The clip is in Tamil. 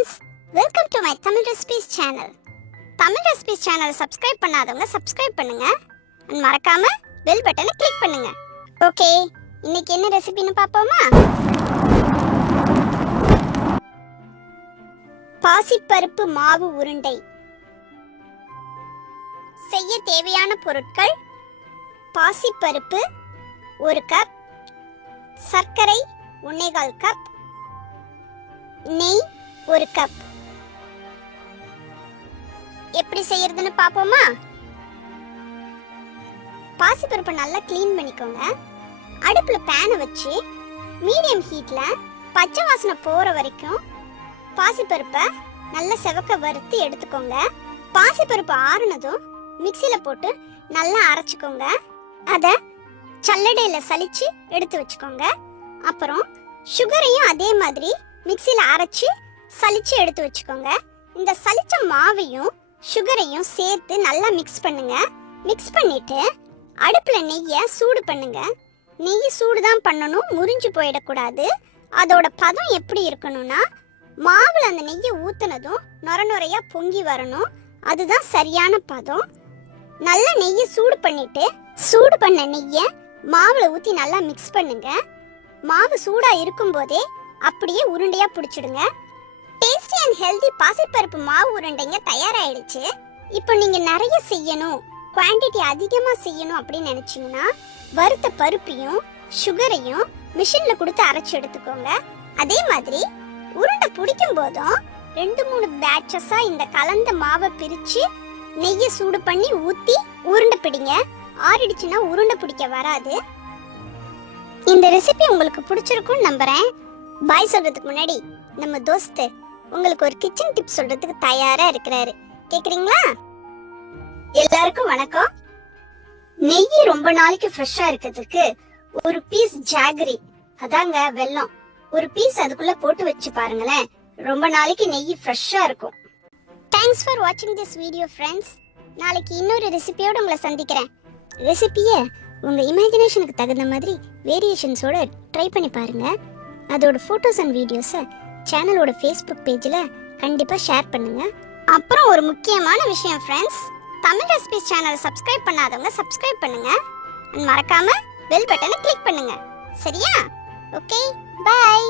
friends, welcome to my Tamil recipes channel. Tamil recipes channel subscribe பண்ணாதவங்க subscribe பண்ணுங்க and மறக்காம bell button click பண்ணுங்க. Okay, இன்னைக்கு என்ன ரெசிபின்னு பாப்போமா? பாசி பருப்பு மாவு உருண்டை. செய்ய தேவையான பொருட்கள்: பாசி பருப்பு 1 கப், சர்க்கரை 1/4 கப், நெய் 1 கப். எப்படி செய்யறதுன்னு பாப்போமா? பாசி பருப்பை நல்லா க்ளீன் பண்ணிக்கோங்க. அடுப்புல பேனை வச்சு மீடியம் ஹீட்ல பச்சை வாசனை போற வரைக்கும் பாசி பருப்பை நல்லா செவக்க வறுத்து எடுத்துக்கோங்க. பாசி பருப்பு ஆறுனதும் மிக்சியில போட்டு நல்லா அரைச்சுக்கோங்க. அதை சல்லடையில சலிச்சு எடுத்து வச்சுக்கோங்க. அப்புறம் சுகரையும் அதே மாதிரி மிக்சியில அரைச்சு சலிச்சு எடுத்து வச்சுக்கோங்க. இந்த சலிச்ச மாவையும் சுகரையும் சேர்த்து நல்லா மிக்ஸ் பண்ணுங்க. மிக்ஸ் பண்ணிட்டு அடுப்புல நெய்யை சூடு பண்ணுங்க. நெய் சூடு தான் பண்ணணும், முறிஞ்சு போயிடக்கூடாது. அதோட பதம் எப்படி இருக்கணும்னா, மாவுல அந்த நெய்யை ஊத்துனதும் நொர நொறையா பொங்கி வரணும். அதுதான் சரியான பதம். நல்ல நெய்யை சூடு பண்ணிட்டு சூடு பண்ண நெய்யை மாவுல ஊத்தி நல்லா மிக்ஸ் பண்ணுங்க. மாவு சூடா இருக்கும் போதே அப்படியே உருண்டையா பிடிச்சிடுங்க. டேஸ்டி அண்ட் ஹெல்தி பாசிப்பருப்பு மாவு உருண்டைங்க தயாராயிடுச்சு. இப்போ நீங்க நிறைய செய்யணும், குவாண்டிட்டி அதிகமா செய்யணும் அப்படின்னு நினைச்சீங்கன்னா வறுத்த பருப்பையும் சுகரையும் மிஷின்ல கொடுத்து அரைச்சு எடுத்துக்கோங்க. அதே மாதிரி உருண்டை பிடிக்கும் போதும் 2-3 பேட்சஸா இந்த கலந்த மாவை பிரிச்சு நெய்யை சூடு பண்ணி ஊத்தி உருண்டை பிடிங்க. ஆறிடுச்சுன்னா உருண்டை பிடிக்க வராது. இந்த ரெசிபி உங்களுக்கு பிடிச்சிருக்கும்னு நம்புறேன். பாய் சொல்றதுக்கு முன்னாடி நம்ம தோஸ்து உங்களுக்கு ஒரு கிச்சன் டிப் சொல்றதுக்கு தயாரா இருக்கிறாரு. கேக்குறீங்களா? எல்லாருக்கும் வணக்கம். நெய் ரொம்ப நாளைக்கு ஃப்ரெஷ்ஷா இருக்கிறதுக்கு ஒரு பீஸ் ஜாகரி, அதாங்க வெல்லம், ஒரு பீஸ் அதுக்குள்ள போட்டு வச்சு பாருங்களேன். ரொம்ப நாளைக்கு நெய் ஃப்ரெஷ்ஷா இருக்கும். தேங்க்ஸ் ஃபார் வாட்சிங் திஸ் வீடியோ ஃப்ரெண்ட்ஸ். நாளைக்கு இன்னொரு ரெசிபியோட உங்களை சந்திக்கிறேன். ரெசிபியை உங்க இமேஜினேஷனுக்கு தகுந்த மாதிரி வேரியேஷன்ஸோட ட்ரை பண்ணி பாருங்க. அதோட ஃபோட்டோஸ் அண்ட் வீடியோஸை சேனலோட ஃபேஸ்புக் பேஜில் கண்டிப்பாக ஷேர் பண்ணுங்க. அப்புறம் ஒரு முக்கியமான விஷயம் ஃப்ரெண்ட்ஸ், தமிழ் ரெசிபிஸ் சேனலை சப்ஸ்கிரைப் பண்ணாதவங்க சப்ஸ்கிரைப் பண்ணுங்க. மறக்காம பெல் பட்டனை கிளிக் பண்ணுங்க. சரியா? Okay, by.